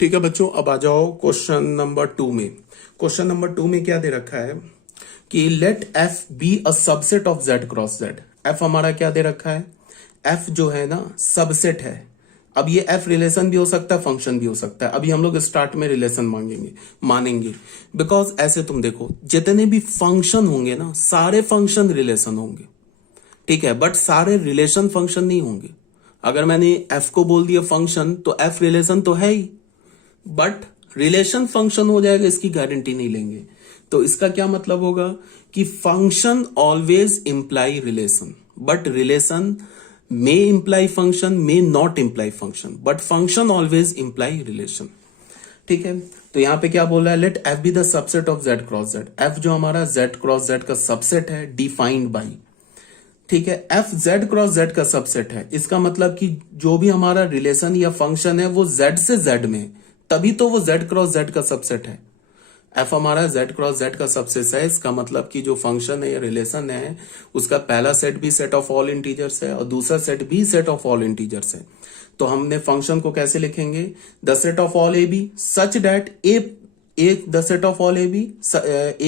ठीक है बच्चों, अब आ जाओ क्वेश्चन नंबर 2 में। क्वेश्चन नंबर 2 में क्या दे रखा है कि let F be a subset of Z cross Z. F हमारा क्या दे रखा है, एफ जो है ना सबसेट है। अब ये एफ रिलेशन भी हो सकता है, फंक्शन भी हो सकता है। अभी हम लोग स्टार्ट में रिलेशन मानेंगे बिकॉज ऐसे तुम देखो जितने भी फंक्शन होंगे ना सारे फंक्शन रिलेशन होंगे, ठीक है, बट सारे रिलेशन फंक्शन नहीं होंगे। अगर मैंने एफ को बोल दिया फंक्शन तो एफ रिलेशन तो है ही, बट रिलेशन फंक्शन हो जाएगा इसकी गारंटी नहीं लेंगे। तो इसका क्या मतलब होगा कि function always imply relation, but relation may imply function, may not imply function, but function always imply relation. ठीक है, तो यहां पे क्या बोल रहा है, let F be the subset of Z cross Z. F जो हमारा जेड क्रॉस जेड का सबसेट है डिफाइंड बाई, ठीक है, एफ जेड क्रॉस जेड का सबसेट है। इसका मतलब कि जो भी हमारा रिलेशन या फंक्शन है वो जेड से जेड में, तभी तो वो जेड क्रॉस जेड का सबसेट है। एफ हमारा जेड क्रॉस जेड का सबसेट है। इसका मतलब कि जो फंक्शन है या रिलेशन है उसका पहला सेट भी सेट ऑफ ऑल इंटीजर्स है और दूसरा सेट भी सेट ऑफ ऑल इंटीजर्स है। तो हमने फंक्शन को कैसे लिखेंगे, the set of all a b such that a the set of all a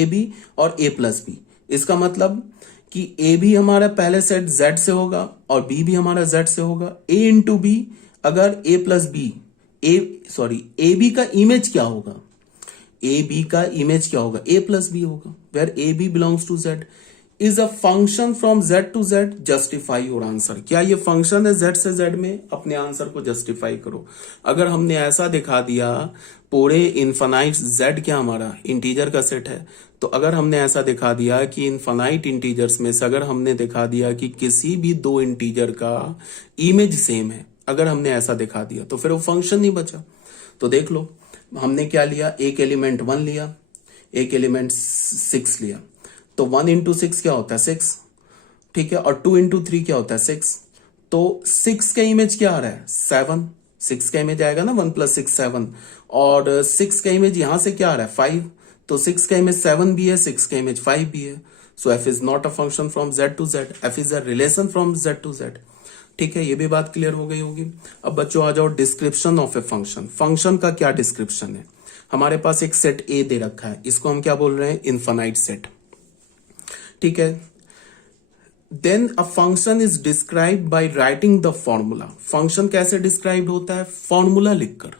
b और ए प्लस बी। इसका मतलब कि ए भी हमारा पहले सेट जेड से होगा और बी भी हमारा जेड से होगा। ए इंटू बी, अगर a plus b a b का इमेज क्या होगा, ए बी का इमेज क्या होगा, ए प्लस बी होगा, where a b belongs to Z is a function from Z to Z, justify your answer. क्या ये फंक्शन है जेड से जेड में, अपने आंसर को जस्टिफाई करो। अगर हमने ऐसा दिखा दिया पूरे इनफाइनाइट जेड क्या हमारा इंटीजर का सेट है, तो अगर हमने ऐसा दिखा दिया कि इनफाइनाइट इंटीजर्स में से अगर हमने दिखा दिया कि किसी भी दो इंटीजर का इमेज सेम है, अगर हमने ऐसा दिखा दिया तो फिर वो फंक्शन नहीं बचा। तो देख लो हमने क्या लिया, एक एलिमेंट 1 लिया, एक एलिमेंट 6 लिया। तो 1 इंटू 6 क्या होता है 6, ठीक है, और 2 इंटू 3 क्या होता है 6। तो 6 का इमेज क्या आ रहा है 7, 6 का इमेज आएगा ना 1 + 6 7, और 6 का इमेज यहां से क्या आ रहा है 5। तो 6 का इमेज 7 भी है, 6 का इमेज 5 भी है। So F is not a function from Z to Z, F is a relation from Z to Z. ठीक है, ये भी बात क्लियर हो गई होगी। अब बच्चों आ जाओ description of a function. Function का क्या डिस्क्रिप्शन है, हमारे पास एक सेट ए दे रखा है, इसको हम क्या बोल रहे हैं इनफाइनाइट सेट, ठीक है। Then a function is described by writing the formula. Function कैसे डिस्क्राइब होता है, फॉर्मूला लिखकर।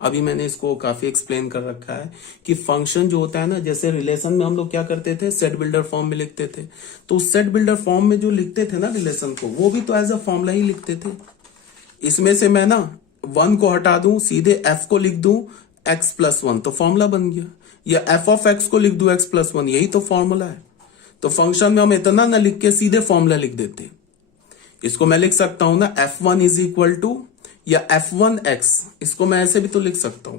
अभी मैंने इसको काफी एक्सप्लेन कर रखा है कि फंक्शन जो होता है ना, जैसे रिलेशन में हम लोग क्या करते थे सेट बिल्डर फॉर्म में लिखते थे, तो उस सेट बिल्डर फॉर्म में जो लिखते थे ना रिलेशन को, वो भी तो एज अ फॉर्मूला ही लिखते थे। इसमें से मैं ना 1 को हटा दूं, सीधे f को लिख दूं x + 1 तो फॉर्मूला बन गया, या f ऑफ x को लिख दूं x + 1, यही तो फॉर्मूला है। तो फंक्शन में हम इतना ना लिख के सीधे फॉर्मूला लिख देते। इसको मैं लिख सकता हूं ना f1 इज इक्वल टू, या f1x, इसको मैं ऐसे भी तो लिख सकता हूं,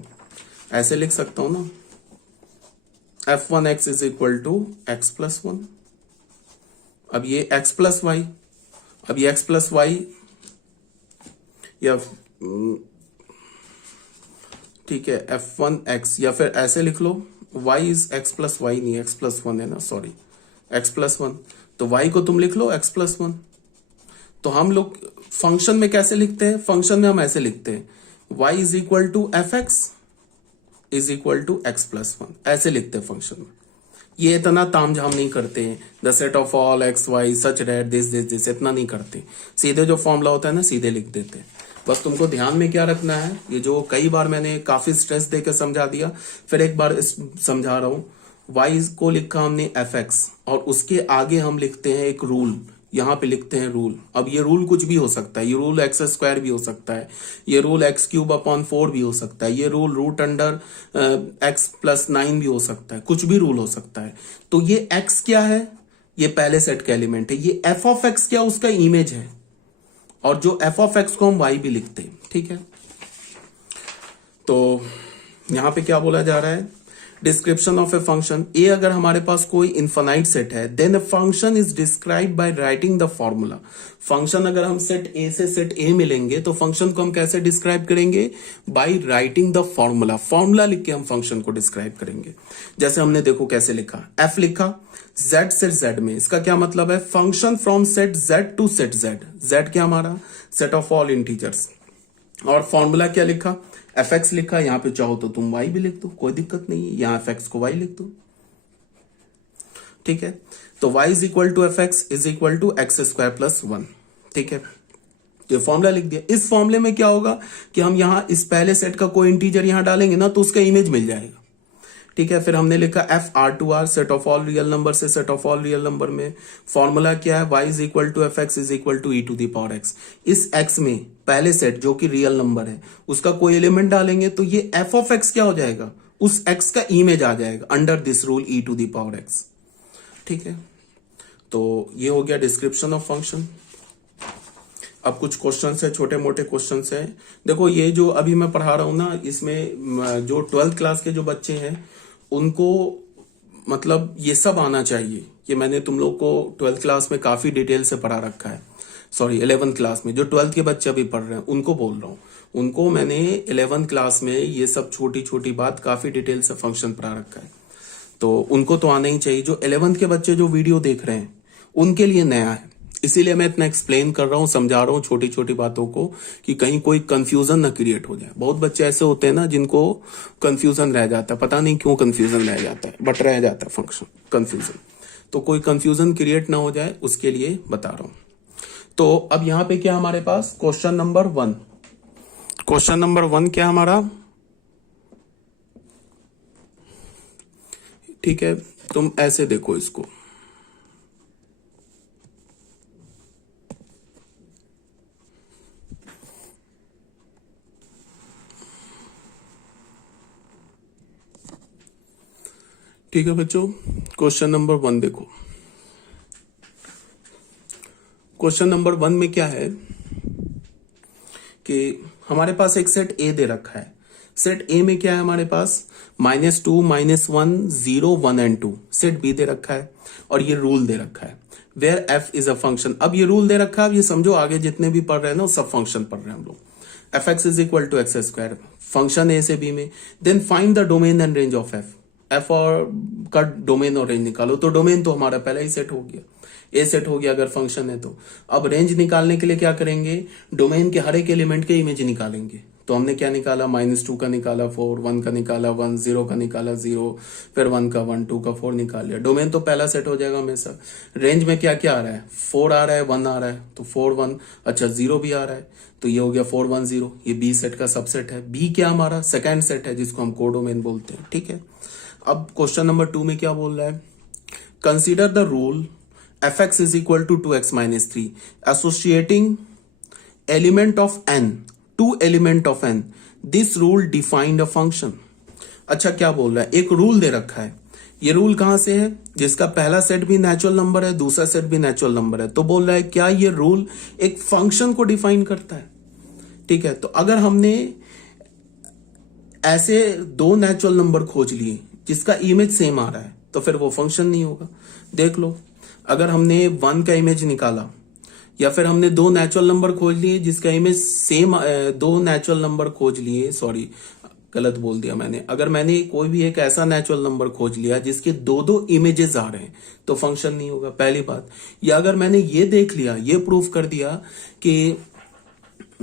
ऐसे लिख सकता हूं ना f1x is equal to x + 1। अब ये x + y, अब ये x + y, या ठीक है f1x, या फिर ऐसे लिख लो y इज x + y, नहीं x + 1 है ना, सॉरी x + 1, तो y को तुम लिख लो x + 1। तो हम लोग फंक्शन में कैसे लिखते हैं, फंक्शन में हम ऐसे लिखते हैं y is equal to f(x) is equal to x + 1, ऐसे लिखते हैं फंक्शन में। ये इतना तामझाम नहीं करते हैं, the set of all x y such that this इतना नहीं करते, सीधे जो फॉर्मूला होता है ना सीधे लिख देते हैं। बस तुमको ध्यान में क्या रखना है, ये जो कई बार मैंने काफी स्ट्रेस देकर समझा दिया, फिर एक बार समझा रहा हूं। y को लिखा हमने f(x) और उसके आगे हम लिखते हैं एक रूल, यहां पे लिखते हैं रूल। अब ये रूल कुछ भी हो सकता है, ये रूल x² भी हो सकता है, ये रूल x³/4 भी हो सकता है, ये रूल x + 9 भी हो सकता है, कुछ भी रूल हो सकता है। तो ये x क्या है, ये पहले सेट का एलिमेंट है, ये f ऑफ x क्या उसका इमेज है, और जो f ऑफ x को हम y भी लिखते हैं, ठीक है। तो यहां पे क्या बोला जा रहा है, description of a function a, अगर हमारे पास कोई इनफाइनाइट सेट है then a function is described by writing the formula. Function अगर हम सेट ए से सेट ए मिलेंगे तो फंक्शन को हम कैसे डिस्क्राइब करेंगे, bye writing the formula. Formula लिख के हम फंक्शन को डिस्क्राइब करेंगे। जैसे हमने देखो कैसे लिखा, f लिखा z से z में, इसका क्या मतलब है, function from set z to set z। z क्या हमारा सेट ऑफ ऑल इंटीजर्स, और फॉर्मूला क्या लिखा, एफ एक्स लिखा, यहां पे चाहो तो तुम वाई भी लिख दो, कोई दिक्कत नहीं है, यहां एफ एक्स को वाई लिख दो, ठीक है। तो y is equal to F x is equal to x square plus 1, ठीक है। तो फॉर्मूला लिख दिया। इस फॉर्मूले में क्या होगा कि हम यहां इस पहले सेट का कोई इंटीजर यहां डालेंगे ना तो उसका इमेज मिल जाएगा, ठीक है। फिर हमने लिखा F R to R, set of all real number से set of all real number में फॉर्मूला क्या है, y is equal to F x is equal to E to the power X. इस x में पहले सेट जो कि real number है उसका कोई एलिमेंट डालेंगे तो ये एफ ऑफ एक्स क्या हो जाएगा, उस x का इमेज आ जाएगा under this rule e to the power x, ठीक है। तो ये हो गया डिस्क्रिप्शन ऑफ फंक्शन। अब कुछ क्वेश्चन है, छोटे मोटे क्वेश्चन है। देखो ये जो अभी मैं पढ़ा रहा हूं ना, इसमें जो 12th क्लास के जो बच्चे हैं उनको मतलब ये सब आना चाहिए। कि मैंने तुम लोग को 12th क्लास में काफी डिटेल से पढ़ा रखा है, सॉरी 11th क्लास में। जो 12th के बच्चे अभी पढ़ रहे हैं उनको बोल रहा हूं, उनको मैंने 11th क्लास में ये सब छोटी छोटी बात काफी डिटेल से फंक्शन पढ़ा रखा है, तो उनको तो आना ही चाहिए। जो 11th के बच्चे जो वीडियो देख रहे हैं उनके लिए नया है, इसीलिए मैं इतना एक्सप्लेन कर रहा हूं, समझा रहा हूं छोटी छोटी बातों को कि कहीं कोई कंफ्यूजन ना क्रिएट हो जाए। बहुत बच्चे ऐसे होते हैं ना जिनको कंफ्यूजन रह जाता है, पता नहीं क्यों कंफ्यूजन रह जाता है, बट रह जाता है फंक्शन कंफ्यूजन। तो कोई कंफ्यूजन क्रिएट ना हो जाए उसके लिए बता रहा हूं। तो अब यहां पे क्या हमारे पास क्वेश्चन नंबर 1, क्वेश्चन नंबर 1 क्या हमारा, ठीक है। तुम ऐसे देखो इसको, ठीक है बच्चों। क्वेश्चन नंबर 1 देखो, क्वेश्चन नंबर 1 में क्या है कि हमारे पास एक सेट ए दे रखा है। सेट ए में क्या है हमारे पास, -2, -1, 0, 1 एंड 2। सेट बी दे रखा है और ये रूल दे रखा है where f is a function. अब ये रूल दे रखा है, अब ये समझो आगे जितने भी पढ़ रहे हैं ना सब फंक्शन पढ़ रहे हैं हम लोग। F x is equal to x square, function A से बी में। Then find the domain and range of F, F और का डोमेन और रेंज निकालो। तो डोमेन तो हमारा पहले ही सेट हो गया, ए सेट हो गया अगर फंक्शन है तो। अब रेंज निकालने के लिए क्या करेंगे, डोमेन के हर एक एलिमेंट के इमेज निकालेंगे। तो हमने क्या निकाला, -2 का निकाला 4, 1 का निकाला 1, 0 का निकाला 0, फिर 1 का 1, 2 का 4 निकाल लिया। डोमेन तो पहला सेट हो जाएगा हमेशा। रेंज में क्या क्या आ रहा है, 4 आ रहा है, 1 आ रहा है, तो 4 1, अच्छा 0 भी आ रहा है, तो ये हो गया 4 1 0। ये बी सेट का सबसेट है। बी क्या हमारा सेकेंड सेट है जिसको हम कोडोमेन बोलते हैं, ठीक है। अब क्वेश्चन नंबर 2 में क्या बोल रहा है, consider the rule f x is equal to 2x - 3 associating element of n to element of n, this rule defined a function. अच्छा क्या बोल रहा है, एक रूल दे रखा है। ये रूल कहां से है, जिसका पहला सेट भी नेचुरल नंबर है, दूसरा सेट भी नेचुरल नंबर है। तो बोल रहा है क्या ये रूल एक फंक्शन को डिफाइन करता है, ठीक है। तो अगर हमने ऐसे 2 नेचुरल नंबर खोज लिए जिसका इमेज सेम आ रहा है तो फिर वो फंक्शन नहीं होगा। देख लो, अगर हमने 1 का इमेज निकाला या फिर हमने 2 नेचुरल नंबर खोज लिए जिसका इमेज सेम, 2 नेचुरल नंबर खोज लिए, सॉरी गलत बोल दिया मैंने। अगर मैंने कोई भी एक ऐसा नेचुरल नंबर खोज लिया जिसके 2 इमेजेस आ रहे हैं तो फंक्शन नहीं होगा, पहली बात। या अगर मैंने ये देख लिया, ये प्रूफ कर दिया कि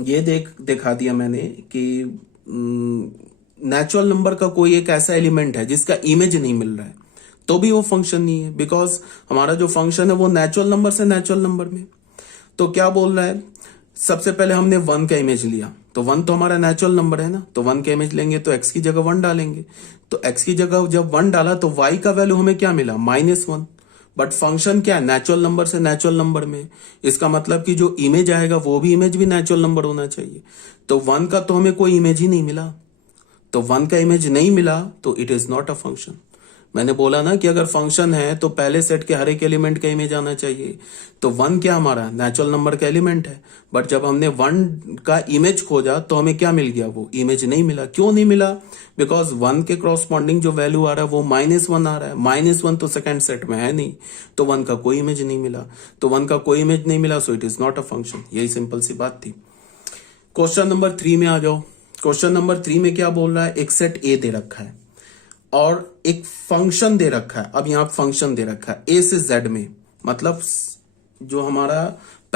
ये दिखा दिया मैंने कि नेचुरल नंबर का कोई एक ऐसा एलिमेंट है जिसका इमेज नहीं मिल रहा है, तो भी वो फंक्शन नहीं है, बिकॉज हमारा जो फंक्शन है वो नेचुरल नंबर से नेचुरल नंबर में। तो क्या बोल रहा है, सबसे पहले हमने 1 का इमेज लिया, तो 1 तो हमारा नेचुरल नंबर है ना, तो 1 का इमेज लेंगे तो x की जगह 1 डालेंगे। तो x की जगह जब 1 डाला तो y का वैल्यू हमें क्या मिला, -1। बट फंक्शन क्या है, नेचुरल नंबर से नेचुरल नंबर में। इसका मतलब कि जो इमेज आएगा वो भी इमेज भी नेचुरल नंबर होना चाहिए। तो 1 का तो हमें कोई इमेज ही नहीं मिला, तो 1 का इमेज नहीं मिला तो it is not a function. मैंने बोला ना कि अगर फंक्शन है तो पहले सेट के हर एक एलिमेंट का इमेज आना चाहिए। तो 1 क्या हमारा नेचुरल नंबर का एलिमेंट है, बट जब हमने 1 का इमेज खोजा तो हमें क्या मिल गया, वो इमेज नहीं मिला। क्यों नहीं मिला, बिकॉज 1 के क्रॉसपॉन्डिंग जो वैल्यू आ रहा है वो -1 आ रहा है। -1 तो सेकेंड सेट में है नहीं, तो 1 का कोई इमेज नहीं मिला। तो 1 का कोई इमेज नहीं मिला, so it is not a function. यही सिंपल सी बात थी। क्वेश्चन नंबर 3 में आ जाओ। क्वेश्चन नंबर 3 में क्या बोल रहा है, एक सेट ए दे रखा है और एक फंक्शन दे रखा है। अब यहां फंक्शन दे रखा है ए से जेड में, मतलब जो हमारा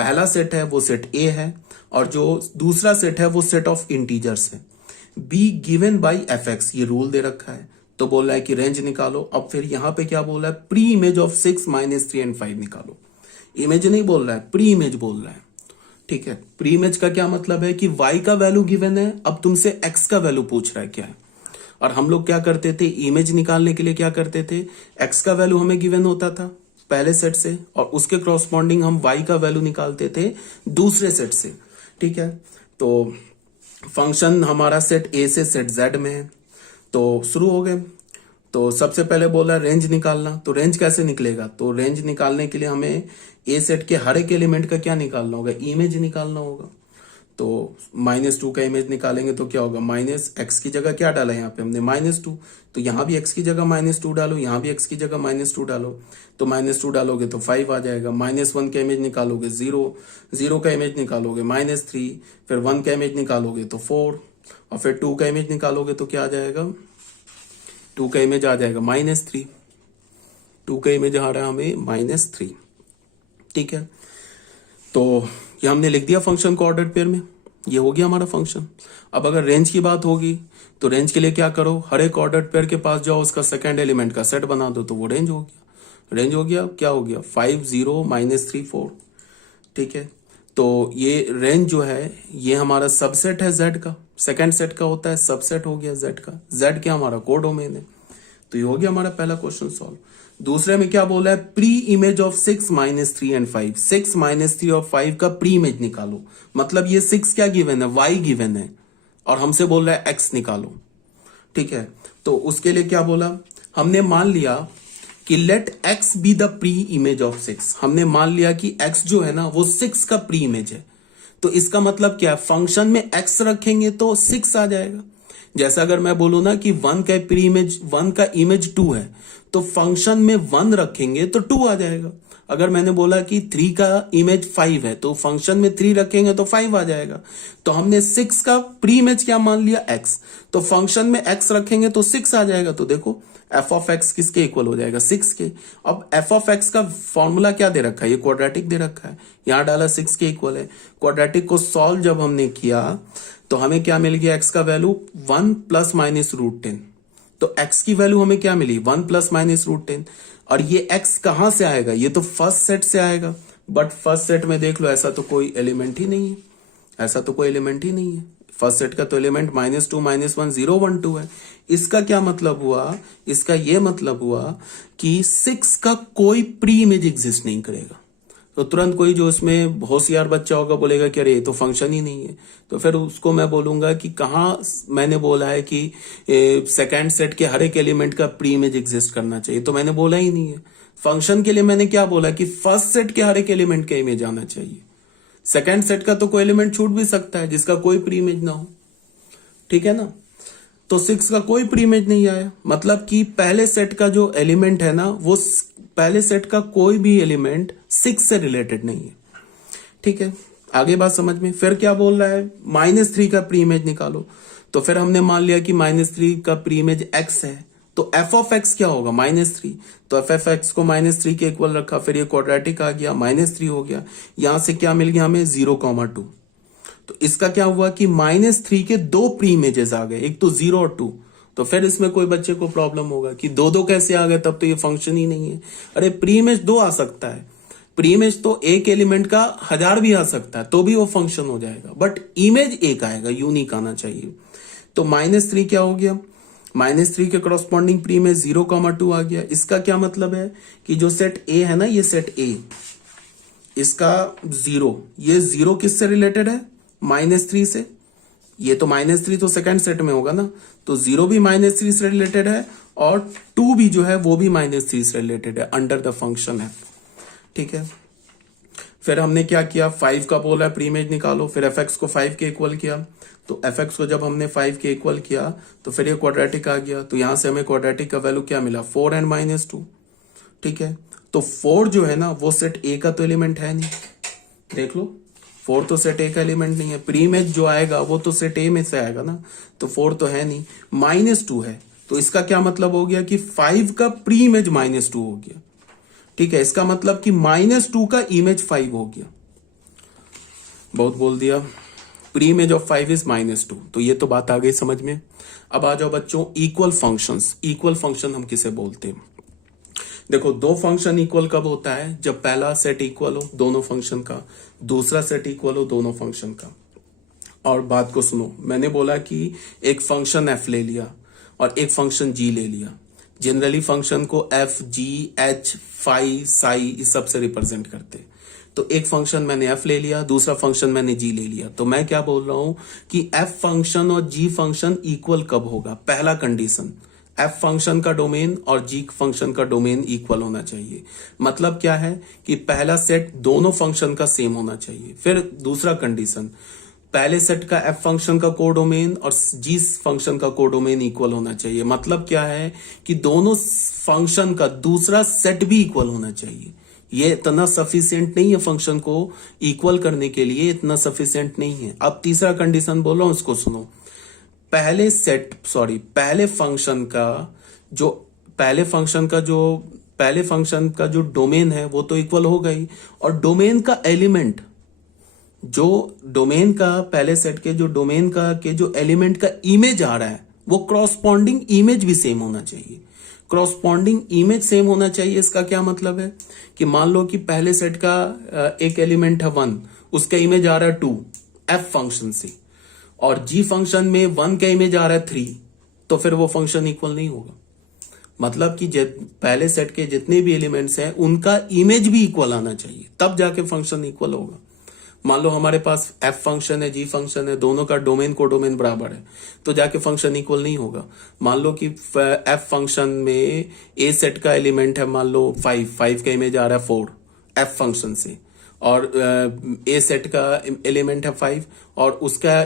पहला सेट है वो सेट ए है और जो दूसरा सेट है वो सेट ऑफ इंटीजर्स है। Be given by F x, ये रूल दे रखा है। तो बोल रहा है कि रेंज निकालो। अब फिर यहां पे क्या बोल रहा है, प्री इमेज ऑफ 6 -3 एंड 5 निकालो। इमेज नहीं बोल रहा है, प्री इमेज बोल रहा है। ठीक है, प्री इमेज का क्या मतलब है कि y का वैल्यू गिवन है, अब तुमसे x का वैल्यू पूछ रहा है क्या है। और हम लोग क्या करते थे, इमेज निकालने के लिए क्या करते थे, x का वैल्यू हमें गिवन होता था पहले सेट से और उसके क्रॉसपॉन्डिंग हम y का वैल्यू निकालते थे दूसरे सेट से। ठीक है, तो फंक्शन हमारा सेट a से सेट z में है। तो शुरू हो गए। तो सबसे पहले बोला रेंज निकालना, तो रेंज कैसे निकलेगा, तो रेंज निकालने के लिए हमें ए सेट के हर एक एलिमेंट का क्या निकालना होगा, इमेज निकालना होगा। तो -2 का इमेज निकालेंगे तो क्या होगा, माइनस एक्स की जगह क्या डाला यहाँ पे हमने -2, तो यहाँ भी एक्स की जगह -2 डालो, यहाँ भी एक्स की जगह -2 डालो। तो -2 डालोगे तो 5 आ जाएगा। -1 का इमेज निकालोगे 0, 0 का इमेज निकालोगे -3, फिर 1 का इमेज निकालोगे तो 4 और फिर 2 का इमेज निकालोगे तो क्या आ जाएगा, 2 का इमेज आ जाएगा -3। 2 का इमेज आ रहा है हमें -3। ठीक है, तो ये हमने लिख दिया फंक्शन को ऑर्डर पेयर में, ये हो गया हमारा फंक्शन। अब अगर रेंज की बात होगी तो रेंज के लिए क्या करो, हर एक ऑर्डर पेयर के पास जाओ, उसका सेकंड एलिमेंट का सेट बना दो, तो वो रेंज हो गया। रेंज हो गया, क्या हो गया, 5 0 -3 4। ठीक है, तो ये रेंज जो है ये हमारा सबसेट है z का, सेकंड सेट का होता है सबसेट हो गया z का। z क्या हमारा कोडोमेन है। तो ये हो गया हमारा पहला क्वेश्चन सॉल्व। दूसरे में क्या बोला है, प्री इमेज ऑफ 6 -3 एंड 5, 6 -3 और 5 का प्री इमेज निकालो। मतलब ये 6 क्या गिवन है, y गिवन है और हमसे बोल रहा है x निकालो। ठीक है, तो उसके लिए क्या बोला, हमने मान लिया कि let x be the pre image of 6। हमने मान लिया कि x जो है ना वो 6 का प्री इमेज है। तो इसका मतलब क्या है, फंक्शन में x रखेंगे तो 6 आ जाएगा। जैसा अगर मैं बोलूं ना कि 1 का प्री इमेज, 1 का इमेज 2 है, तो फंक्शन में 1 रखेंगे तो 2 आ जाएगा। अगर मैंने बोला कि 3 का इमेज 5 है तो फंक्शन में 3 रखेंगे तो 5 आ जाएगा। तो हमने 6 का प्री इमेज क्या मान लिया, x, तो फंक्शन में x रखेंगे तो 6 आ जाएगा। तो देखो f ऑफ x किसके इक्वल हो जाएगा, 6 के। अब f ऑफ x का फॉर्मूला क्या दे रखा है, ये क्वाड्रेटिक दे रखा है, यहां डाला 6 के इक्वल है। क्वाड्रेटिक को सॉल्व जब हमने किया तो हमें क्या मिल गया, x का वैल्यू 1 ± √10। तो x की वैल्यू हमें क्या मिली, 1 ± √10। और ये x कहां से आएगा, ये तो फर्स्ट सेट से आएगा। बट फर्स्ट सेट में देख लो ऐसा तो कोई एलिमेंट ही नहीं है, ऐसा तो कोई एलिमेंट ही नहीं है। फर्स्ट सेट का तो एलिमेंट -2 -1 0 1 2 है। इसका क्या मतलब हुआ, इसका ये मतलब हुआ कि 6 का कोई प्री इमेज एग्जिस्ट नहीं करेगा। तो तुरंत कोई जो इसमें होशियार बच्चा होगा बोलेगा कि अरे ये तो फंक्शन ही नहीं है। तो फिर उसको मैं बोलूंगा कि कहाँ मैंने बोला है कि सेकंड सेट के हर एक एलिमेंट का प्री इमेज एग्जिस्ट करना चाहिए, तो मैंने बोला ही नहीं है। फंक्शन के लिए मैंने क्या बोला कि फर्स्ट सेट के हर एक एलिमेंट का इमेज आना चाहिए। सेकंड सेट का तो कोई एलिमेंट छूट भी सकता है जिसका कोई प्री इमेज ना हो। ठीक है ना, तो 6 का कोई प्री इमेज नहीं आया, मतलब कि पहले सेट का जो एलिमेंट है ना वो पहले सेट का कोई भी एलिमेंट 6 से रिलेटेड नहीं है। ठीक है, आगे बात समझ में। फिर क्या बोल रहा है, -3 का प्री इमेज निकालो। तो फिर हमने मान लिया कि -3 का प्री इमेज x है, तो f ऑफ x क्या होगा, -3। तो f ऑफ x को -3 के इक्वल रखा, फिर ये क्वाड्रेटिक आ गया, -3 हो गया। यहां से क्या मिल गया हमें, 0,2। तो इसका क्या हुआ कि -3 के 2 प्री इमेजेस आ गए, एक तो 0 और 2। तो फिर इसमें कोई बच्चे को प्रॉब्लम होगा कि 2 कैसे आ गए, तब तो ये फंक्शन ही नहीं है। अरे प्री इमेज 2 आ सकता है, प्री इमेज तो एक एलिमेंट का 1000 भी आ सकता है तो भी वो फंक्शन हो जाएगा, बट इमेज एक आएगा, यूनिक आना चाहिए। तो -3 क्या हो गया, -3 के करस्पॉन्डिंग प्री इमेज 0,2 आ गया। इसका क्या मतलब है कि जो सेट ए है ना, ये सेट ए, इसका 0, ये 0 किससे रिलेटेड है, -3 से। ये तो -3 तो सेकंड सेट में होगा ना, तो 0 भी -3 से रिलेटेड है और 2 भी जो है वो भी -3 से रिलेटेड है अंडर द फंक्शन है। ठीक है, फिर हमने क्या किया, 5 का बोला प्री इमेज निकालो, फिर fx को 5 के इक्वल किया। तो fx को जब हमने 5 के इक्वल किया तो फिर ये क्वाड्रेटिक आ गया, तो यहां से हमें क्वाड्रेटिक का वैल्यू क्या मिला, 4 and -2। ठीक है, तो 4 जो है ना वो सेट ए का तो एलिमेंट है नहीं, देख लो 4 तो सेट ए का एलिमेंट नहीं है। प्री इमेज जो आएगा वो तो सेट ए में से आएगा ना, तो 4 तो है नहीं। -2 है, तो इसका क्या मतलब हो गया कि 5 का प्री इमेज -2 हो गया। ठीक है, इसका मतलब कि -2 का इमेज 5 हो गया। बहुत बोल दिया। प्री इमेज ऑफ 5 इज -2, तो ये तो बात आ गई समझ में। अब आ जाओ बच्चों इक्वल फंक्शंस। इक्वल फंक्शन हम किसे बोलते हैं? देखो, दो फंक्शन इक्वल कब होता है? जब पहला सेट इक्वल हो दोनों फंक्शन का, दूसरा सेट इक्वल हो दोनों फंक्शन का। और बात को सुनो, मैंने बोला कि एक फंक्शन एफ ले लिया और एक फंक्शन जी ले लिया। जनरली फंक्शन को एफ, जी, एच, फाई, साई इस सब से रिप्रेजेंट करते हैं। तो एक फंक्शन मैंने एफ ले लिया, दूसरा फंक्शन मैंने जी ले लिया। तो मैं क्या बोल रहा हूं कि एफ फंक्शन और जी फंक्शन इक्वल कब होगा? पहला कंडीशन, एफ फंक्शन का डोमेन और जी फंक्शन का डोमेन इक्वल होना चाहिए। मतलब क्या है कि पहला सेट दोनों फंक्शन का सेम होना चाहिए। फिर दूसरा कंडीशन, पहले सेट का एफ फंक्शन का कोडोमेन और जी फंक्शन का कोडोमेन इक्वल होना चाहिए। मतलब क्या है कि दोनों फंक्शन का दूसरा सेट भी इक्वल होना चाहिए। ये इतना सफिशिएंट नहीं है फंक्शन को इक्वल करने के लिए, इतना सफिशिएंट नहीं है। अब तीसरा कंडीशन बोल रहा हूं, उसको सुनो। पहले फंक्शन का जो डोमेन है वो तो इक्वल हो गई, और डोमेन का एलिमेंट, जो डोमेन का पहले सेट के जो डोमेन का के जो एलिमेंट का इमेज आ रहा है वो क्रॉसपॉन्डिंग इमेज भी सेम होना चाहिए। क्रॉसपॉन्डिंग इमेज सेम होना चाहिए, इसका क्या मतलब है कि मान लो कि पहले सेट का एक एलिमेंट है 1, उसका इमेज आ रहा है 2 एफ फंक्शन से, और जी फंक्शन में 1 का इमेज आ रहा है 3, तो फिर वो फंक्शन इक्वल नहीं होगा। मतलब कि पहले सेट के जितने भी एलिमेंट्स हैं उनका इमेज भी इक्वल आना चाहिए, तब जाके फंक्शन इक्वल होगा। मान लो हमारे पास एफ फंक्शन है, जी फंक्शन है, दोनों का डोमेन को डोमेन बराबर है, तो जाके फंक्शन इक्वल नहीं होगा। मान लो कि एफ फंक्शन में ए सेट का एलिमेंट है, मान लो 5 का इमेज आ रहा है 4 एफ फंक्शन से, और ए सेट का एलिमेंट है 5 और उसका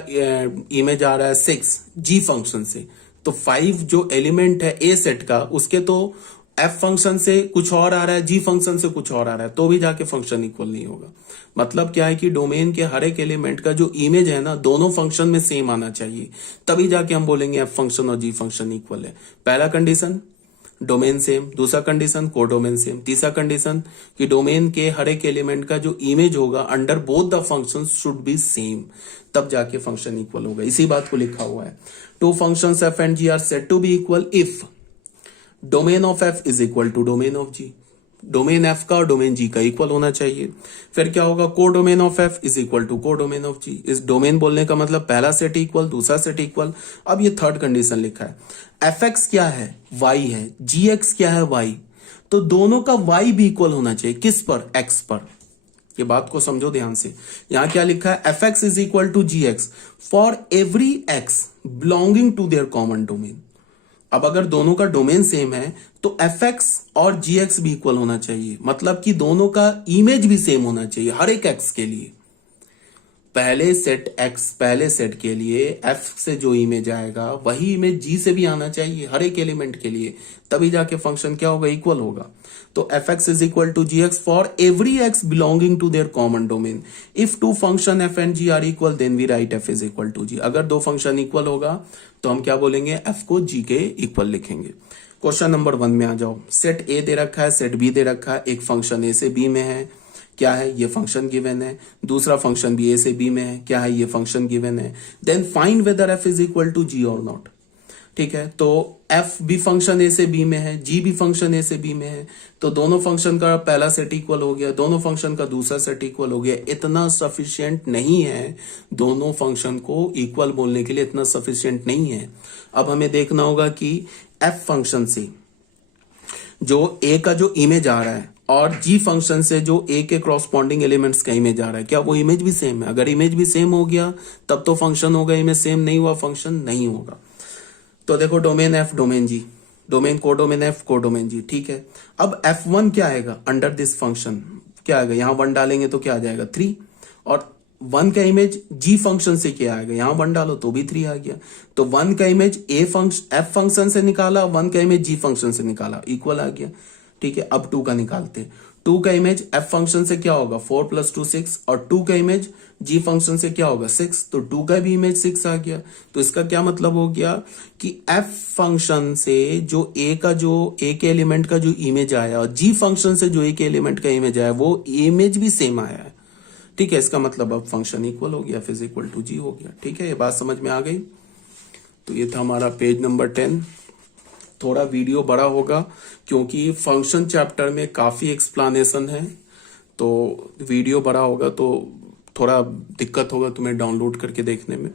इमेज आ रहा है 6 जी फंक्शन से। तो 5 जो एलिमेंट है ए सेट का, उसके तो एफ फंक्शन से कुछ और आ रहा है, जी फंक्शन से कुछ और आ रहा है, तो भी जाके फंक्शन इक्वल नहीं होगा। मतलब क्या है कि डोमेन के हर एक एलिमेंट का जो इमेज है ना, दोनों फंक्शन में सेम आना चाहिए, तभी जाके हम बोलेंगे एफ फंक्शन और जी फंक्शन इक्वल है। पहला कंडीशन डोमेन सेम, दूसरा कंडीशन कोडोमेन सेम, तीसरा कंडीशन कि डोमेन के हर एक एलिमेंट का जो इमेज होगा under both the functions should be same, तब जाके फंक्शन इक्वल होगा। इसी बात को लिखा हुआ है, two functions f and ji are said to be equal if domain of f is equal to domain of g. Domain f का और डोमेन जी का इक्वल होना चाहिए। फिर क्या होगा, codomain of f is equal to codomain of g. इस domain बोलने का मतलब पहला सेट इक्वल, दूसरा सेट इक्वल। अब ये थर्ड कंडीशन लिखा है, एफ एक्स क्या है, वाई है, जी एक्स क्या है, वाई, तो दोनों का वाई भी इक्वल होना चाहिए। किस पर, एक्स पर। ये बात को समझो ध्यान से। यहां क्या लिखा है, f x is equal to ji x for every x belonging to their common domain. अब अगर दोनों का डोमेन सेम है तो एफ एक्स और जी एक्स भी इक्वल होना चाहिए, मतलब कि दोनों का इमेज भी सेम होना चाहिए हर एक एक्स के लिए। पहले सेट के लिए एफ से जो इमेज आएगा वही इमेज जी से भी आना चाहिए हर एक एलिमेंट के लिए, तभी जाके फंक्शन क्या होगा, इक्वल होगा। तो F x is equal to ji x for every x belonging to their common domain. If two function F and ji are equal then we write F is equal to G. अगर दो function equal होगा तो हम क्या बोलेंगे, F को जी के equal लिखेंगे। क्वेश्चन नंबर 1 में आ जाओ। सेट ए दे रखा है, सेट बी दे रखा है, एक फंक्शन ए से बी में है, क्या है, ये फंक्शन गिवन है। दूसरा फंक्शन भी ए से बी में है, क्या है, ये फंक्शन गिवन है। Then find whether F is equal to G और नॉट। ठीक है, तो एफ भी फंक्शन ए से बी में है, जी भी फंक्शन ए से बी में है, तो दोनों फंक्शन का पहला सेट इक्वल हो गया, दोनों फंक्शन का दूसरा सेट इक्वल हो गया। इतना सफिशिएंट नहीं है, दोनों फंक्शन को इक्वल बोलने के लिए इतना सफिशिएंट नहीं है। अब हमें देखना होगा कि एफ फंक्शन से जो ए का जो इमेज आ रहा है और जी फंक्शन से जो ए के क्रॉसपॉन्डिंग एलिमेंट्स का इमेज आ रहा है, क्या वो इमेज भी सेम है। अगर इमेज भी सेम हो गया तब तो फंक्शन होगा, इमेज सेम नहीं हुआ फंक्शन नहीं होगा। तो देखो, डोमेन एफ डोमेन जी, डोमेन को डोमेन एफ को डोमेन जी। ठीक है, अब F1 क्या आएगा, अंडर दिस फंक्शन क्या आएगा, यहां 1 डालेंगे तो क्या आ जाएगा 3, और 1 का इमेज जी फंक्शन से क्या आएगा, यहां 1 डालो तो भी 3 आ गया। तो 1 का इमेज एफ फंक्शन से निकाला, 1 का इमेज जी फंक्शन से निकाला, इक्वल आ गया। ठीक है, अब 2 का निकालते हैं। 2 का इमेज एफ फंक्शन से क्या होगा, 4 + 2 6, और 2 का इमेज जी फंक्शन से क्या होगा 6, तो 2 का भी इमेज 6 आ गया। तो इसका क्या मतलब हो गया कि एफ फंक्शन से जो ए के एलिमेंट का जो इमेज आया और जी फंक्शन से जो ए के एलिमेंट का इमेज आया वो इमेज भी सेम आया है। ठीक है, इसका मतलब अब फंक्शन इक्वल हो गया, f is equal to g हो गया। ठीक है, ये बात समझ में आ गई। तो ये था हमारा पेज नंबर 10। थोड़ा वीडियो बड़ा होगा क्योंकि फंक्शन चैप्टर में काफी एक्सप्लेनेशन है, तो वीडियो बड़ा होगा तो थोड़ा दिक्कत होगा तुम्हें डाउनलोड करके देखने में।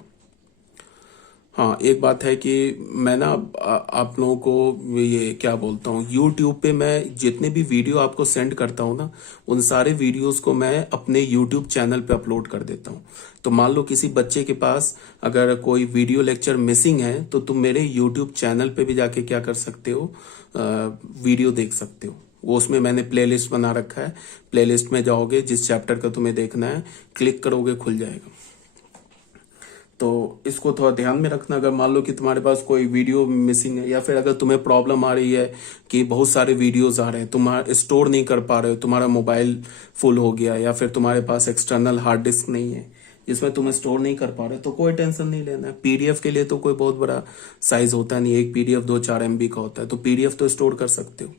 हाँ, एक बात है कि मैं ना आप लोगों को ये क्या बोलता हूँ, यूट्यूब पे मैं जितने भी वीडियो आपको सेंड करता हूँ ना, उन सारे वीडियोस को मैं अपने यूट्यूब चैनल पे अपलोड कर देता हूँ। तो मान लो किसी बच्चे के पास अगर कोई वीडियो लेक्चर मिसिंग है तो तुम मेरे यूट्यूब चैनल पे भी जाके क्या कर सकते हो, वीडियो देख सकते हो। वो उसमें मैंने प्लेलिस्ट बना रखा है, प्लेलिस्ट में जाओगे, जिस चैप्टर का तुम्हें देखना है क्लिक करोगे खुल जाएगा। तो इसको थोड़ा ध्यान में रखना। अगर मान लो कि तुम्हारे पास कोई वीडियो मिसिंग है, या फिर अगर तुम्हें प्रॉब्लम आ रही है कि बहुत सारे वीडियोस आ रहे हैं, तुम्हारा स्टोर नहीं कर पा रहे हो, तुम्हारा मोबाइल फुल हो गया, या फिर तुम्हारे पास एक्सटर्नल हार्ड डिस्क नहीं है जिसमें तुम्हें स्टोर नहीं कर पा रहे, तो कोई टेंशन नहीं लेना है। पीडीएफ के लिए तो कोई बहुत बड़ा साइज होता नहीं, एक पीडीएफ 2-4 MB का होता है, तो पीडीएफ तो स्टोर कर सकते हो।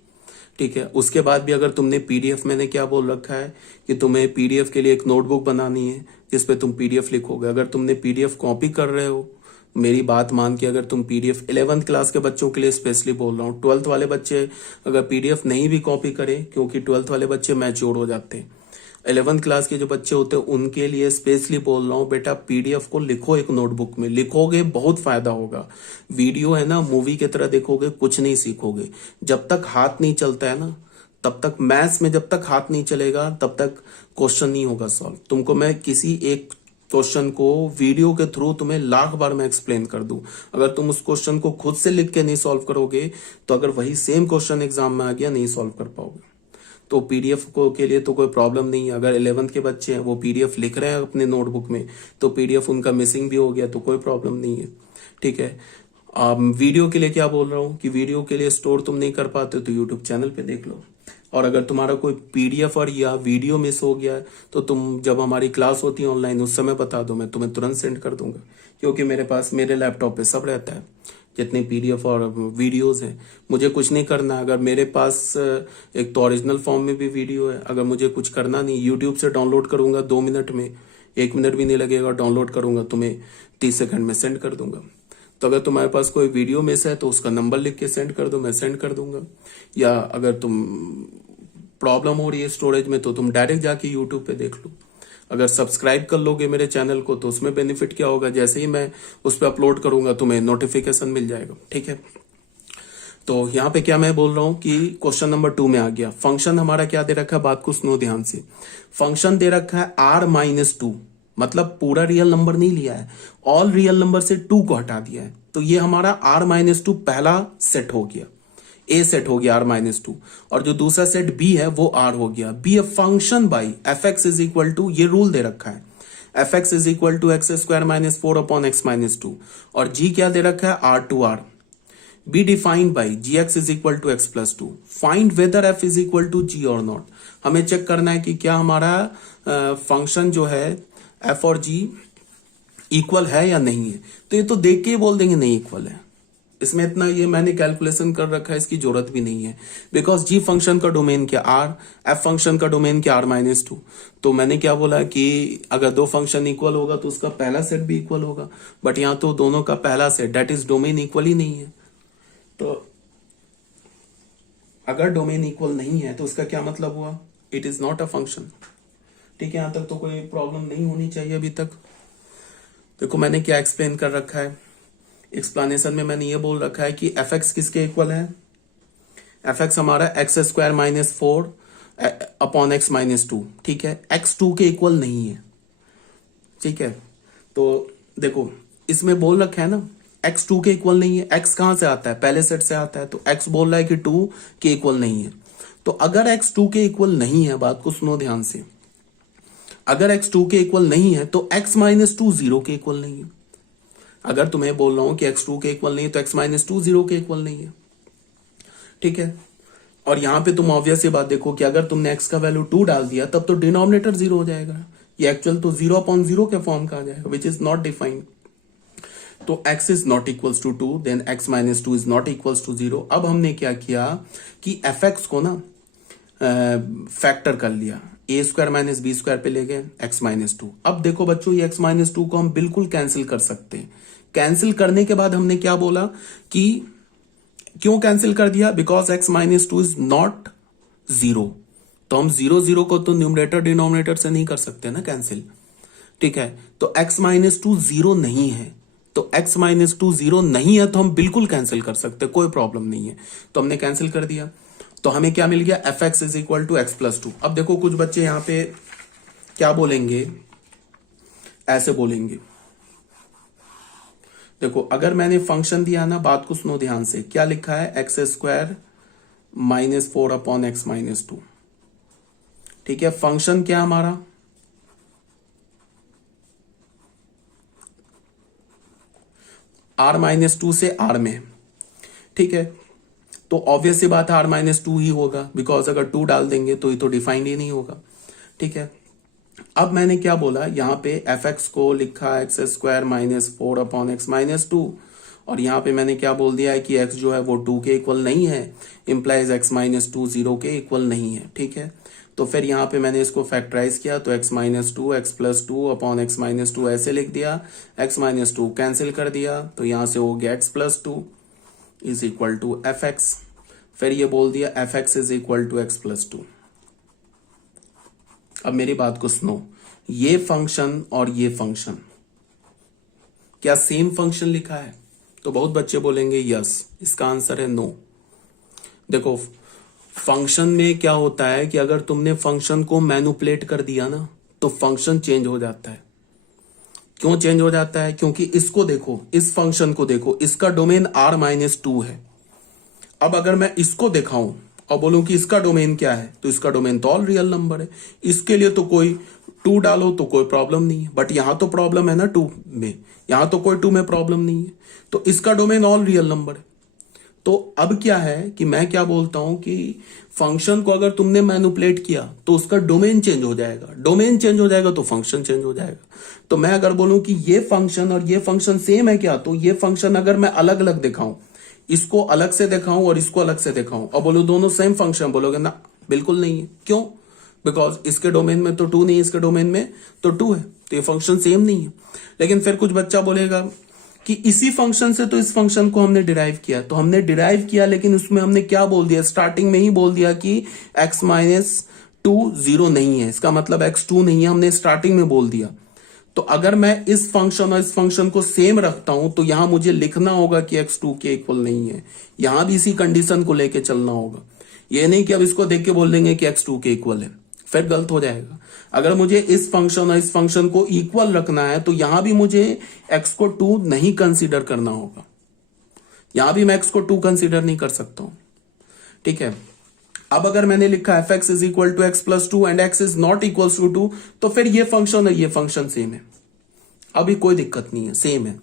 ठीक है, उसके बाद भी अगर तुमने पीडीएफ, मैंने क्या बोल रखा है कि तुम्हें पीडीएफ के लिए एक नोटबुक बनानी है जिसपे तुम पीडीएफ लिखोगे। अगर तुमने पीडीएफ कॉपी कर रहे हो, मेरी बात मान के, अगर तुम पीडीएफ 11th क्लास के बच्चों के लिए स्पेशली बोल रहा हूँ, 12th वाले बच्चे अगर पीडीएफ नहीं भी कॉपी करें, क्योंकि 12th वाले बच्चे मैच्योर हो जाते हैं, 11th क्लास के जो बच्चे होते हैं उनके लिए स्पेशली बोल रहा हूँ, बेटा पीडीएफ को लिखो, एक नोटबुक में लिखोगे बहुत फायदा होगा। वीडियो है ना, मूवी की तरह देखोगे कुछ नहीं सीखोगे। जब तक हाथ नहीं चलता है ना, तब तक मैथ्स में जब तक हाथ नहीं चलेगा तब तक क्वेश्चन नहीं होगा सॉल्व। तुमको मैं किसी एक क्वेश्चन को वीडियो के थ्रू तुम्हें लाख बार मैं एक्सप्लेन कर दूं, अगर तुम उस क्वेश्चन को खुद से लिख के नहीं सॉल्व करोगे तो अगर वही सेम क्वेश्चन एग्जाम में आ गया नहीं सॉल्व कर पाओगे। तो पीडीएफ को के लिए तो कोई प्रॉब्लम नहीं है। अगर 11th के बच्चे हैं वो पीडीएफ लिख रहे हैं अपने नोटबुक में, तो पीडीएफ उनका मिसिंग भी हो गया तो कोई प्रॉब्लम नहीं है। ठीक है, वीडियो के लिए क्या बोल रहा हूँ कि वीडियो के लिए स्टोर तुम नहीं कर पाते तो यूट्यूब चैनल पे देख लो। और अगर तुम्हारा कोई पीडीएफ और या वीडियो मिस हो गया है तो तुम जब हमारी क्लास होती है ऑनलाइन उस समय बता दो, मैं तुम्हें तुरंत सेंड कर दूंगा, क्योंकि मेरे पास मेरे लैपटॉप पे सब रहता है, जितने पीडीएफ और वीडियोस हैं। मुझे कुछ नहीं करना, अगर मेरे पास एक तो ओरिजिनल फॉर्म में भी वीडियो है, अगर मुझे कुछ करना नहीं, यूट्यूब से डाउनलोड करूंगा 2 मिनट में, 1 मिनट भी नहीं लगेगा, डाउनलोड करूंगा तुम्हें 30 सेकंड में सेंड कर दूंगा। तो अगर तुम्हारे पास कोई वीडियो मिस है तो उसका नंबर लिख के सेंड कर दो, मैं सेंड कर दूंगा। या अगर तुम प्रॉब्लम हो रही है स्टोरेज में तो तुम डायरेक्ट जाके यूट्यूब पे देख लो। अगर सब्सक्राइब कर लोगे मेरे चैनल को तो उसमें बेनिफिट क्या होगा, जैसे ही मैं उस पर अपलोड करूंगा तुम्हें नोटिफिकेशन मिल जाएगा। ठीक है, तो यहाँ पे क्या मैं बोल रहा हूँ कि क्वेश्चन नंबर 2 में आ गया। फंक्शन हमारा क्या दे रखा है, बात को सुनो ध्यान से। फंक्शन दे रखा है r-2, मतलब पूरा रियल नंबर नहीं लिया है, ऑल रियल नंबर से 2 को हटा दिया है, तो ये हमारा r-2 पहला सेट हो गया, ए सेट हो गया r-2, और जो दूसरा सेट बी है वो r हो गया। Be a function by fx is equal to, ये रूल दे रखा है, fx is equal to x²-4/x-2, और g क्या दे रखा है, r/r। Be defined by gx is equal to x+2। Find whether f is equal to g और not. हमें चेक करना है कि क्या हमारा फंक्शन जो है f और g इक्वल है या नहीं है। तो ये तो देख के ही बोल देंगे नहीं इक्वल है, इसमें इतना ये मैंने कैलकुलेशन कर रखा है, इसकी जरूरत भी नहीं है, बिकॉज जी फंक्शन का डोमेन क्या r, f फंक्शन का डोमेन क्या r-2। तो मैंने क्या बोला कि अगर दो फंक्शन इक्वल होगा तो उसका पहला सेट भी इक्वल होगा, बट यहाँ तो दोनों का पहला set that is domain equal ही नहीं है। तो अगर डोमेन इक्वल नहीं है तो उसका क्या मतलब हुआ, it is not a function. ठीक है, यहां तक तो कोई प्रॉब्लम नहीं होनी चाहिए अभी तक। देखो मैंने क्या एक्सप्लेन कर रखा है, एक्सप्लेनेशन में मैंने ये बोल रखा है कि fx किसके इक्वल है, fx हमारा x²-4/x-2। ठीक है, x2 के इक्वल नहीं है। ठीक है, तो देखो इसमें बोल रखा है ना x2 के इक्वल नहीं है, x कहां से आता है, पहले सेट से आता है, तो x बोल रहा है कि 2 के इक्वल नहीं है। तो अगर x 2 के इक्वल नहीं है, बात को सुनो ध्यान से, अगर x 2 के इक्वल नहीं है तो x-2 0 के इक्वल नहीं है। अगर तुम्हें बोल रहा हूं कि x2 के इक्वल नहीं है तो x-2 0 के इक्वल नहीं है। ठीक है, और यहां पे तुम ऑब्वियस ये बात देखो कि अगर तुमने x का वैल्यू 2 डाल दिया तब तो डिनोमिनेटर 0 हो जाएगा, ये एक्चुअल तो 0/0 के फॉर्म का आ जाएगा, विच इज नॉट डिफाइंड। तो x is not equals to 2, then x-2 is not equals to 0। अब हमने क्या किया कि fx को ना फैक्टर कर लिया, ए स्क्वायर माइनस बी स्क्वायर पे ले गए एक्स माइनस टू। अब देखो बच्चों, ये एक्स माइनस टू को हम बिल्कुल कैंसिल कर सकते हैं। कैंसिल करने के बाद हमने क्या बोला कि क्यों कैंसिल कर दिया, because x minus two is not zero. तो हम जीरो जीरो को तो न्यूमरेटर डिनोमिनेटर से नहीं कर सकते ना कैंसिल, ठीक है। तो एक्स माइनस टू जीरो नहीं है, तो एक्स माइनस टू जीरो नहीं है तो हम बिल्कुल कैंसिल कर सकते, कोई प्रॉब्लम नहीं है। तो हमने कैंसिल कर दिया, तो हमें क्या मिल गया, f x is equal to x plus two. अब देखो कुछ बच्चे यहां पे क्या बोलेंगे, ऐसे बोलेंगे, देखो अगर मैंने फंक्शन दिया ना, बात को सुनो ध्यान से, क्या लिखा है, x square minus four upon x minus to, ठीक है। फंक्शन क्या हमारा, आर माइनस टू से आर में, ठीक है। तो ऑब्वियस सी बात है आर माइनस टू ही होगा, बिकॉज अगर टू डाल देंगे तो ये तो डिफाइंड ही नहीं होगा, ठीक है। अब मैंने क्या बोला, यहां पे एफ एक्स को लिखा x square minus four upon x minus to, और यहां पे मैंने क्या बोल दिया है कि एक्स जो है वो टू के इक्वल नहीं है, implies x minus to zero के इक्वल नहीं है, ठीक है। तो फिर यहां पे मैंने इसको फैक्टराइज किया, तो x minus to x plus two upon x minus to ऐसे लिख दिया, एक्स माइनस टू कैंसिल कर दिया, तो यहां से हो गया x plus two is equal to F x. फिर ये बोल दिया f x is equal to x plus two. अब मेरी बात को सुनो, ये फंक्शन और ये फंक्शन क्या सेम फंक्शन लिखा है, तो बहुत बच्चे बोलेंगे यस, इसका आंसर है नो। देखो फंक्शन में क्या होता है कि अगर तुमने फंक्शन को मैनिपुलेट कर दिया ना तो फंक्शन चेंज हो जाता है। क्यों चेंज हो जाता है, क्योंकि इसको देखो, इस फंक्शन को देखो, इसका डोमेन आर माइनस टू है। अब अगर मैं इसको दिखाऊं और बोलूं कि इसका डोमेन क्या है, तो इसका डोमेन तो ऑल रियल नंबर है, इसके लिए तो कोई टू डालो तो कोई प्रॉब्लम नहीं है, बट यहां तो प्रॉब्लम है ना टू में, यहां तो कोई टू में प्रॉब्लम नहीं है, तो इसका डोमेन ऑल रियल नंबर है। तो अब क्या है कि मैं क्या बोलता हूं कि फंक्शन को अगर तुमने मैनिपुलेट किया तो उसका डोमेन चेंज हो जाएगा, डोमेन चेंज हो जाएगा तो फंक्शन चेंज हो जाएगा। तो मैं अगर बोलूं कि ये फंक्शन और ये फंक्शन सेम है क्या, तो ये फंक्शन अगर मैं अलग अलग दिखाऊं, इसको अलग से दिखाऊं और इसको अलग से दिखाऊं, और बोलो दोनों सेम फंक्शन, बोलोगे ना बिल्कुल नहीं है। क्यों, बिकॉज इसके डोमेन में तो टू नहीं है, इसके डोमेन में तो टू है, तो ये फंक्शन सेम नहीं है। लेकिन फिर कुछ बच्चा बोलेगा कि इसी फंक्शन से तो इस फंक्शन को हमने डिराइव किया, तो हमने डिराइव किया लेकिन उसमें हमने क्या बोल दिया, स्टार्टिंग में ही बोल दिया कि एक्स माइनस टू जीरो नहीं है, इसका मतलब एक्स टू नहीं है, हमने स्टार्टिंग में बोल दिया। तो अगर मैं इस फंक्शन और इस फंक्शन को सेम रखता हूं तो यहां मुझे लिखना होगा कि एक्स टू के इक्वल नहीं है, यहां भी इसी कंडीशन को लेके चलना होगा। ये नहीं कि अब इसको देख के बोल देंगे कि एक्स टू के इक्वल है, फिर गलत हो जाएगा। अगर मुझे इस फंक्शन और इस फंक्शन को इक्वल रखना है तो यहां भी मुझे एक्स को टू नहीं कंसीडर करना होगा, यहां भी मैं एक्स को टू कंसीडर नहीं कर सकता हूं, ठीक है। अब अगर मैंने लिखा f x is equal to x plus two and x is not equal to two, तो फिर ये फंक्शन और ये फंक्शन सेम है, अभी कोई दिक्कत नहीं है, सेम है।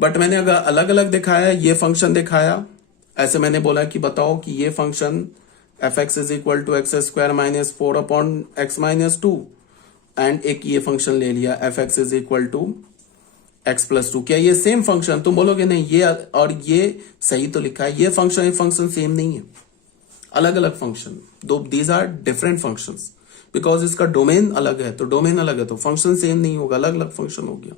बट मैंने अगर अलग अलग दिखाया, ये फंक्शन दिखाया, ऐसे मैंने बोला कि बताओ कि ये function f x is equal to x square minus four upon x minus two, and एक ये फंक्शन ले लिया f x is equal to x plus two, क्या ये सेम फंक्शन, तुम बोलोगे नहीं ये और ये सही तो लिखा है, ये फंक्शन सेम नहीं है, अलग अलग फंक्शन, दो these are different functions, because इसका डोमेन अलग है, तो डोमेन अलग है तो फंक्शन सेम नहीं होगा, अलग अलग फंक्शन हो गया।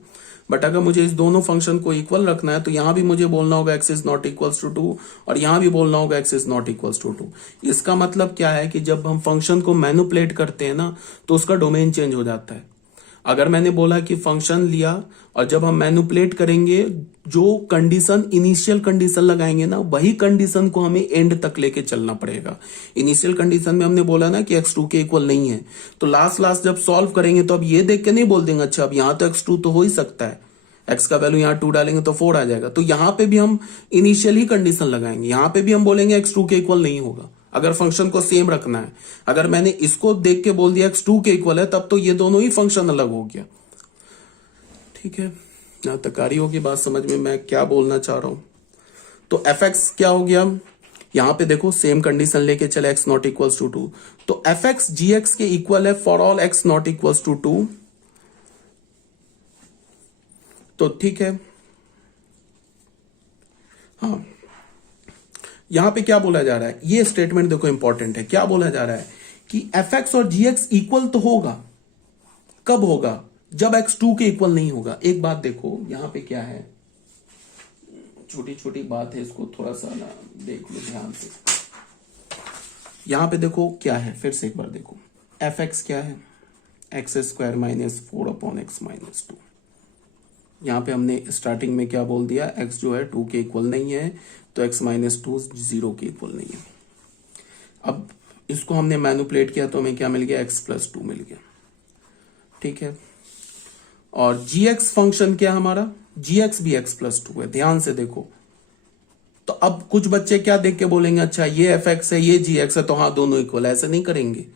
बट अगर मुझे इस दोनों फंक्शन को इक्वल रखना है तो यहां भी मुझे बोलना होगा x is not equals to two, और यहां भी बोलना होगा x is not equals to two. इसका मतलब क्या है कि जब हम फंक्शन को मैनिपुलेट करते हैं ना तो उसका डोमेन चेंज हो जाता है। अगर मैंने बोला कि फंक्शन लिया और जब हम मैनिपुलेट करेंगे, जो कंडीशन इनिशियल कंडीशन लगाएंगे ना वही कंडीशन को हमें एंड तक लेके चलना पड़ेगा। इनिशियल कंडीशन में हमने बोला ना कि x2 के इक्वल नहीं है, तो लास्ट जब सॉल्व करेंगे तो अब ये देख के नहीं बोल देंगे अच्छा अब यहां तो x2 तो हो ही सकता है, x का वैल्यू यहां 2 डालेंगे तो 4 आ जाएगा, तो यहां पे भी हम इनिशियल ही कंडीशन लगाएंगे, यहां पे भी हम बोलेंगे x2 के इक्वल नहीं होगा अगर फंक्शन को सेम रखना है। अगर मैंने इसको देख के बोल दिया x2 के इक्वल है तब तो ये दोनों ही फंक्शन अलग हो गया, ठीक है। यहां तक आ रही होगी बात समझ में मैं क्या बोलना चाह रहा हूं। तो fx क्या हो गया, यहां पे देखो सेम कंडीशन लेके चले x not equals to two, तो fx gx के इक्वल है for all x not equals to two, तो ठीक है। हाँ यहां पे क्या बोला जा रहा है, ये स्टेटमेंट देखो इंपॉर्टेंट है, क्या बोला जा रहा है कि एफ एक्स और जी एक्स इक्वल तो होगा, कब होगा, जब एक्स टू के इक्वल नहीं होगा। एक बात देखो यहां पे क्या है, छोटी छोटी बात है, इसको थोड़ा सा ना देख लो ध्यान से। यहां पे देखो क्या है, फिर से एक बार देखो, एफ एक्स क्या है, x square minus 4 upon x minus 2। यहां पे हमने स्टार्टिंग में क्या बोल दिया, एक्स जो है 2 के इक्वल नहीं है, तो एक्स माइनस 2 0 के इक्वल नहीं है। अब इसको हमने मैनिपुलेट किया तो हमें क्या मिल गया, एक्स प्लस 2 मिल गया, ठीक है। और जी एक्स फंक्शन क्या हमारा, जी एक्स भी एक्स प्लस 2 है, ध्यान से देखो। तो अब कुछ बच्चे क्या देख के बोलेंगे, अच्छा ये एफ एक्स है ये जी एक्स है, तो हाँ दोनों इक्वल है, ऐसे नहीं करेंगे।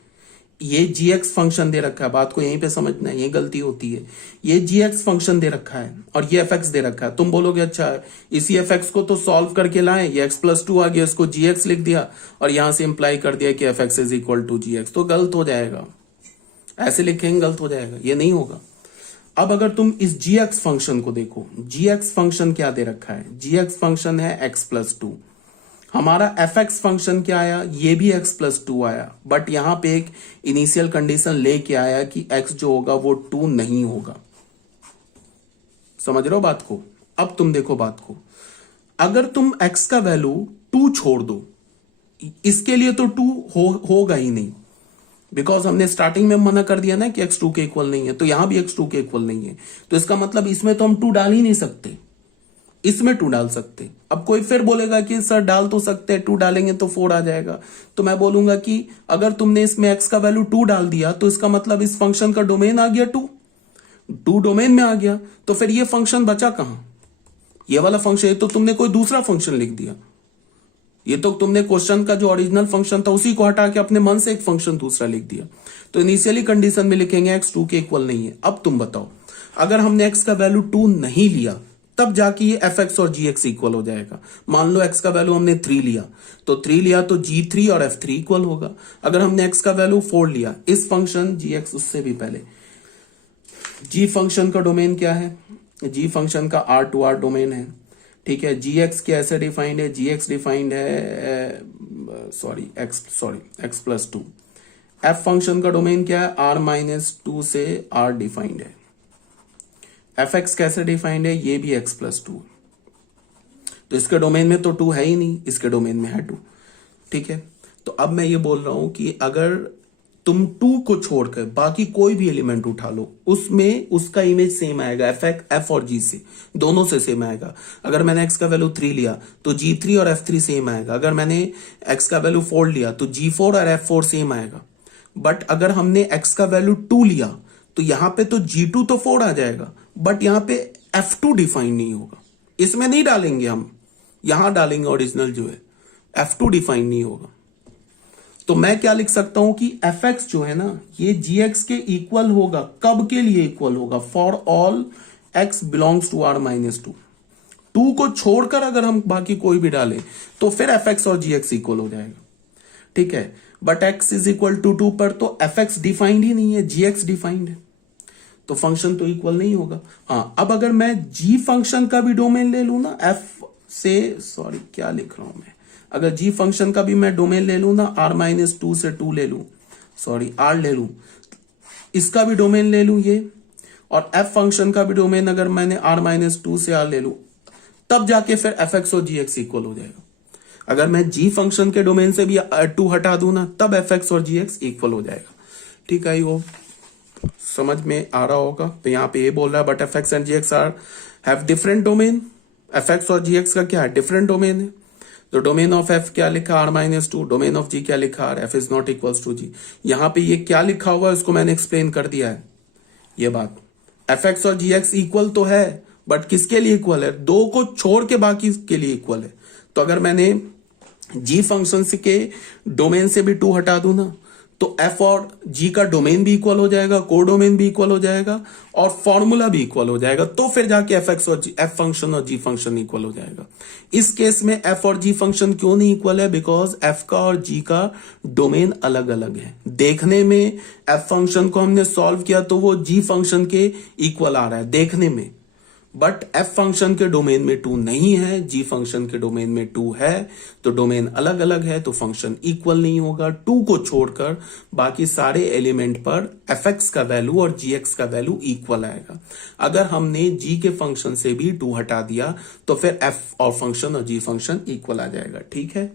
ये जी एक्स फंक्शन दे रखा है, बात को यहीं पे समझना है, ये गलती होती है। ये जी एक्स फंक्शन दे रखा है और ये एफ एक्स दे रखा है, तुम बोलोगे अच्छा इसी एफ एक्स को तो सॉल्व करके लाए, ये एक्स प्लस 2 आ गया, इसको जी एक्स लिख दिया और यहां से इंप्लाई कर दिया कि f x is equal to ji x, तो गलत हो जाएगा। ऐसे लिखेंगे गलत हो जाएगा, ये नहीं होगा। अब अगर तुम इस जी एक्स फंक्शन को देखो, जी एक्स फंक्शन क्या दे रखा है, जी एक्स फंक्शन है एक्स प्लस 2। हमारा एफ एक्स फंक्शन क्या आया, ये भी एक्स प्लस 2 आया, बट यहां पे एक इनिशियल कंडीशन लेके आया कि एक्स जो होगा वो 2 नहीं होगा। समझ रहे हो बात को। अब तुम देखो बात को, अगर तुम एक्स का वैल्यू 2 छोड़ दो, इसके लिए तो 2 होगा ही नहीं, बिकॉज हमने स्टार्टिंग में मना कर दिया ना कि एक्स 2 के इक्वल नहीं है, तो यहां भी एक्स 2 के इक्वल नहीं है, तो इसका मतलब इसमें तो हम 2 डाल ही नहीं सकते, इसमें 2 डाल सकते। अब कोई फिर बोलेगा कि सर डाल तो सकते हैं, 2 डालेंगे तो 4 आ जाएगा, तो मैं बोलूंगा कि अगर तुमने इसमें x का वैल्यू 2 डाल दिया तो इसका मतलब इस फंक्शन का डोमेन आ गया 2 डोमेन में आ गया, तो फिर ये फंक्शन बचा कहां, ये वाला फंक्शन, ये तो तुमने कोई दूसरा फंक्शन लिख दिया, ये तो तुमने क्वेश्चन का जो ओरिजिनल फंक्शन था उसी को हटा के अपने मन से एक फंक्शन दूसरा लिख दिया। तो इनिशियली कंडीशन में लिखेंगे x 2 के इक्वल नहीं है। अब तुम बताओ, अगर हमने x का वैल्यू 2 नहीं लिया तब जाके ये एफ एक्स और जी एक्स इक्वल हो जाएगा। मान लो एक्स का वैल्यू हमने 3 लिया, तो 3 लिया तो G3 और F3 इक्वल होगा। अगर हमने एक्स का वैल्यू 4 लिया, इस फंक्शन जी एक्स, उससे भी पहले जी फंक्शन का डोमेन क्या है, जी फंक्शन का R2R डोमेन है, ठीक है। जी एक्स कैसे डिफाइंड है, जी एक्स डिफाइंड है एक्स प्लस 2। एफ फंक्शन का डोमेन क्या है, R माइनस 2 से R डिफाइंड है। एफ एक्स कैसे डिफाइंड है, ये भी एक्स प्लस 2, तो इसके डोमेन में तो 2 है ही नहीं, इसके डोमेन में है 2, ठीक है। तो अब मैं ये बोल रहा हूं कि अगर तुम 2 को छोड़कर बाकी कोई भी एलिमेंट उठा लो, उसमें उसका इमेज सेम आएगा, एफ और जी से, दोनों से सेम आएगा। अगर मैंने एक्स का वैल्यू 3 लिया तो G3 और F3 सेम आएगा, अगर मैंने एक्स का वैल्यू 4 लिया तो G4 और F4 सेम आएगा। बट अगर हमने एक्स का वैल्यू 2 लिया तो यहां पे तो G2 तो 4 आ जाएगा, बट यहां पे F2 डिफाइन नहीं होगा, इसमें नहीं डालेंगे हम, यहां डालेंगे ओरिजिनल जो है, F2 डिफाइन नहीं होगा। तो मैं क्या लिख सकता हूं कि fx जो है ना, ये gx के इक्वल होगा, कब के लिए इक्वल होगा, for all x belongs to r minus 2 को छोड़कर अगर हम बाकी कोई भी डालें तो फिर fx और gx इक्वल हो जाएगा, ठीक है। But x is equal to 2 पर तो fx डिफाइंड ही नहीं है, gx डिफाइंड है, तो फंक्शन तो इक्वल नहीं होगा। हाँ, अब अगर मैं g फंक्शन का भी डोमेन ले लू ना, f से, सॉरी क्या लिख रहा हूं मैं, अगर g फंक्शन का भी मैं डोमेन ले लू ना, r माइनस 2 से 2 ले लू, सॉरी r ले लू, इसका भी डोमेन ले लू ये, और f फंक्शन का भी डोमेन अगर मैंने r माइनस 2 से r ले लू, तब जाके फिर fx और gx इक्वल हो जाएगा। अगर मैं g फंक्शन के डोमेन से भी 2 हटा दूं ना, तब fx और gx इक्वल हो जाएगा, ठीक है। वो समझ में आ रहा होगा। तो यहाँ पे ये बोल रहा है but fx and gx are have different domain, fx और gx का क्या है, डिफरेंट डोमेन है। तो डोमेन ऑफ f क्या लिखा, r minus 2, domain of g क्या लिखा, f is not equals to g। यहाँ पे ये क्या लिखा हुआ है उसको मैंने एक्सप्लेन कर दिया है, ये बात fx और gx इक्वल तो है, बट किसके लिए इक्वल है, 2 को छोड़ के बाकी के लिए इक्वल है। तो अगर मैंने g फंक्शन के डोमेन से भी 2 हटा दूं ना, तो f और g का डोमेन भी इक्वल हो जाएगा, को डोमेन भी इक्वल हो जाएगा, और फॉर्मूला भी इक्वल हो जाएगा, तो फिर जाके fx और f फंक्शन और g फंक्शन इक्वल हो जाएगा। इस केस में f और g फंक्शन क्यों नहीं इक्वल है, बिकॉज f का और g का डोमेन अलग अलग है। देखने में f फंक्शन को हमने सॉल्व किया तो वो g फंक्शन के इक्वल आ रहा है देखने में, बट एफ फंक्शन के डोमेन में 2 नहीं है, जी फंक्शन के डोमेन में 2 है, तो डोमेन अलग अलग है तो फंक्शन इक्वल नहीं होगा। 2 को छोड़कर बाकी सारे एलिमेंट पर एफ एक्स का वैल्यू और जी एक्स का वैल्यू इक्वल आएगा। अगर हमने जी के फंक्शन से भी 2 हटा दिया तो फिर एफ और फंक्शन और जी फंक्शन इक्वल आ जाएगा। ठीक है,